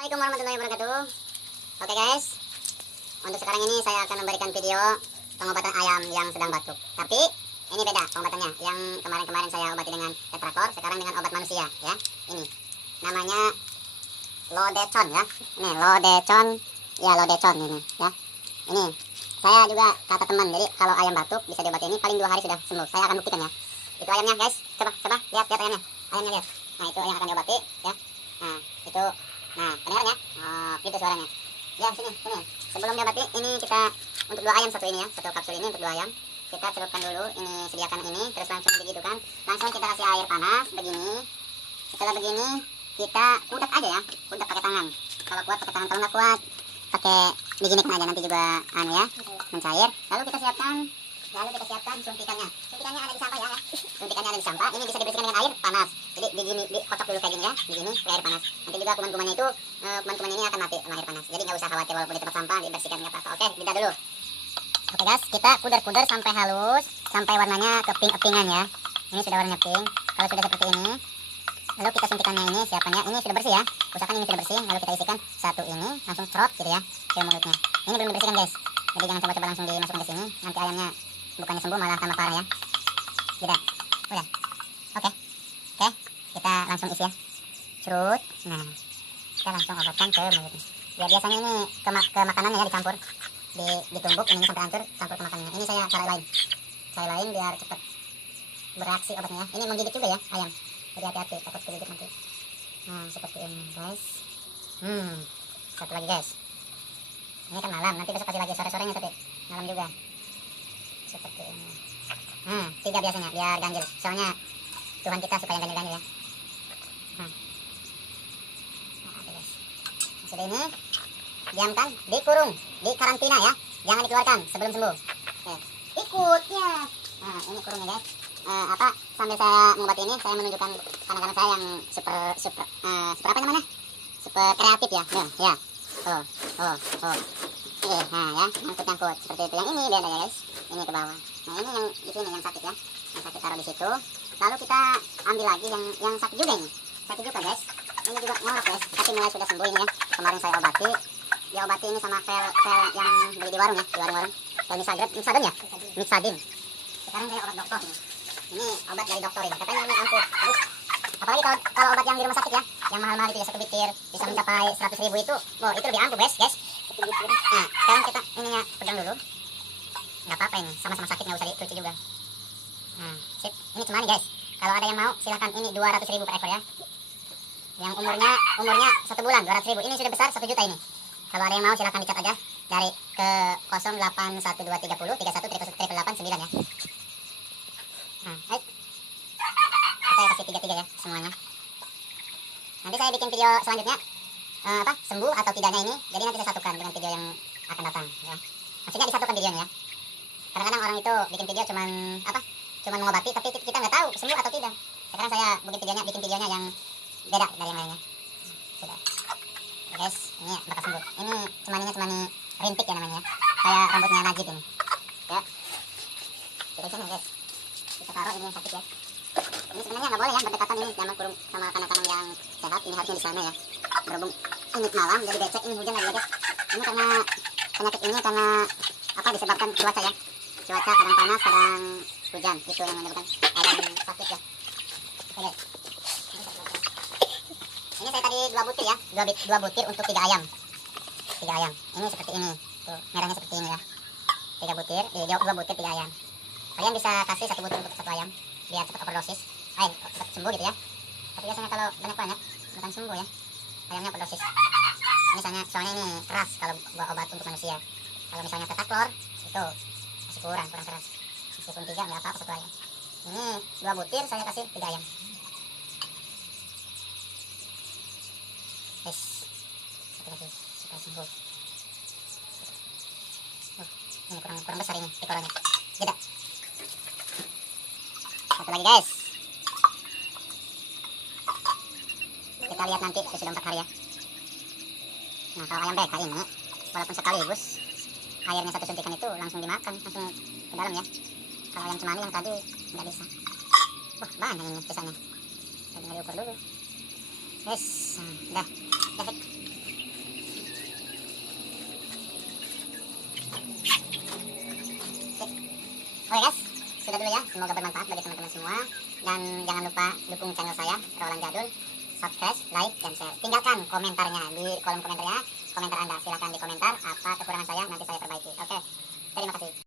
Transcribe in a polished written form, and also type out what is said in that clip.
Assalamualaikum warahmatullahi wabarakatuh. Oke guys, untuk sekarang ini saya akan memberikan video pengobatan ayam yang sedang batuk. Tapi ini beda pengobatannya. Yang kemarin-kemarin saya obati dengan Tetrafor, sekarang dengan obat manusia ya. Ini namanya Lodecon ya. Ini Lodecon ya, Lodecon ini ya. Ini saya juga kata teman, jadi kalau ayam batuk bisa diobati ini paling 2 hari sudah sembuh. Saya akan buktikan ya. Itu ayamnya guys, coba lihat ayamnya. Ayamnya lihat. Nah itu yang akan diobati ya. Nah itu. Nah, kedengaran ya? Oh, gitu suaranya. Ya, sini. Sebelum diobati, ini kita untuk 2 ayam satu ini ya, satu kapsul ini untuk 2 ayam. Kita celupkan dulu, ini sediakan ini, terus langsung begitu kan. Langsung kita kasih air panas begini. Setelah begini, kita udak aja ya, udak pakai tangan. Kalau kuat pakai tangan, kalau nggak kuat pakai diginikan aja, nanti juga anu ya, mencair. Lalu kita siapkan suntikannya. Suntikannya ada di sampah ya. Suntikannya ada di sampah. Ini bisa dibersihkan dengan air panas. Jadi begini, dikocok dulu kayak gini ya, begini pakai air panas. Nanti juga kuman-kumannya itu, kuman-kuman ini akan mati sama air panas. Jadi nggak usah khawatir walaupun di tempat sampah dibersihkan nggak apa-apa. Oke, kita dulu. Oke guys, kita kuder-kuder sampai halus, sampai warnanya keping-kepingan ya. Ini sudah warnanya pink. Kalau sudah seperti ini, lalu kita suntikannya ini siapannya. Ini sudah bersih ya. Usahakan ini sudah bersih. Lalu kita isikan satu ini, langsung cerot gitu ya ke mulutnya. Ini belum dibersihkan guys. Jadi jangan coba-coba langsung dimasukkan ke sini. Nanti ayamnya bukannya sembuh malah tambah parah ya. Udah. Oke. Kita langsung isi ya. Cerut. Nah, kita langsung obatkan ke mulutnya. Ya biasanya ini ke makanannya ya, dicampur. Ditumbuk ini sampai hancur, campur ke makanannya. Ini saya cara lain biar cepat bereaksi obatnya ya. Ini menggigit juga ya ayam. Jadi hati-hati, takut kegigit nanti. Nah, seperti ini guys. Satu lagi guys. Ini kan malam, nanti besok kasih lagi sore-sorenya tapi malam juga. Seperti ini. Nah, 3 biasanya biar ganjil. Soalnya Tuhan kita suka yang ganjil-ganjil ya. Nah, oke guys. Sudah ini diamkan, dikurung, di karantina ya. Jangan dikeluarkan sebelum sembuh. Oke. Ikutnya. Nah, ini kurungnya guys. Sambil saya mengobati ini, saya menunjukkan kanan-kanan saya yang super apa namanya? Super kreatif ya. Ya. Oh. Nah ya, nyangkut seperti itu. Yang ini beda ya guys. Ini ke bawah. Nah ini yang di sini yang sakit ya. Yang sakit taruh di situ. Lalu kita ambil lagi yang sakit juga ini. Sakit juga guys. Ini juga ngorok guys. Tapi mulai sudah sembuh ini ya. Kemarin saya obati. Dia obati ini sama pel yang beli di warung ya, di warung-warung. Pel Mixadin ya. Mixadin. Sekarang saya obat dokter nih. Ini obat dari dokter ini. Katanya ini ampuh. Apalagi kalau obat yang di rumah sakit ya, yang mahal-mahal itu ya, 1 butir bisa mencapai 100.000 itu. Oh, itu lebih ampuh guys. Nah, sekarang kita ininya pegang dulu. Nggak apa-apa ini, sama-sama sakit, nggak usah dicuci juga. Nah, sip. Ini cuma nih guys. Kalau ada yang mau silahkan, ini 200.000 per ekor ya. Yang umurnya 1 bulan 200.000. Ini sudah besar 1 juta ini. Kalau ada yang mau silahkan dicat aja dari ke 081230 31 889 ya. Nah, ayo. Kita kasih 3 ya semuanya. Nanti saya bikin video selanjutnya sembuh atau tidaknya ini. Jadi nanti saya satukan dengan video yang akan datang ya. Maksudnya disatukan videonya ya. Kadang-kadang orang itu bikin video cuman mengobati tapi kita nggak tahu sembuh atau tidak. Sekarang saya bikin videonya yang beda dari yang lainnya. Sudah. Ya guys, ini bakal sembuh. Ini cemaninya rintik ya namanya. Kayak rambutnya Najib ini. Ya. Kita sini guys. Kita taruh ini yang sakit ya. Ini sebenarnya nggak boleh ya berdekatan ini, jangan kurung sama kanak-kanak yang sehat. Ini harusnya di sana ya. Berhubung ini malam jadi becek, ini hujan lagi ya guys. Ini karena penyakit ini karena disebabkan cuaca ya. Cuaca kadang panas, kadang hujan. Itu yang menyebabkan ayam sakit ya. Oke guys. Ini saya tadi 2 butir ya. 2 butir untuk 3 ayam. 3 ayam. Ini seperti ini. Tuh, merahnya seperti ini ya. 3 butir, 2 butir 3 ayam. Kalian bisa kasih 1 butir untuk 1 ayam biar cepat overdosis. Cepat sembuh gitu ya. Tapi biasanya kalau banyak bukan sembuh ya. Ayamnya overdosis. Misalnya soalnya ini keras kalau buat obat untuk manusia. Kalau misalnya Tetrafor itu masih kurang keras. Meskipun 3 nggak apa-apa 1 ayam. Ini 2 butir saya kasih 3 ayam. Yes. 1 lagi supaya sembuh. Ini kurang besar ini ekornya. Beda. 1 lagi guys. Kita lihat nanti sesudah 4 hari ya. Nah kalau ayam BK ini walaupun sekaligus airnya 1 suntikan itu langsung dimakan, langsung ke dalam ya. Kalau ayam cemani yang tadi nggak bisa. Wah banyak ini sisanya. Jadi nggak diukur dulu. Yes, udah. Oke guys, sudah dulu ya. Semoga bermanfaat bagi teman-teman semua. Dan jangan lupa dukung channel saya, Roland Jadul. Subscribe, like, dan share. Tinggalkan komentarnya di kolom komentarnya. Komentar Anda, silahkan di komentar apa kekurangan saya, nanti saya perbaiki. Oke, terima kasih.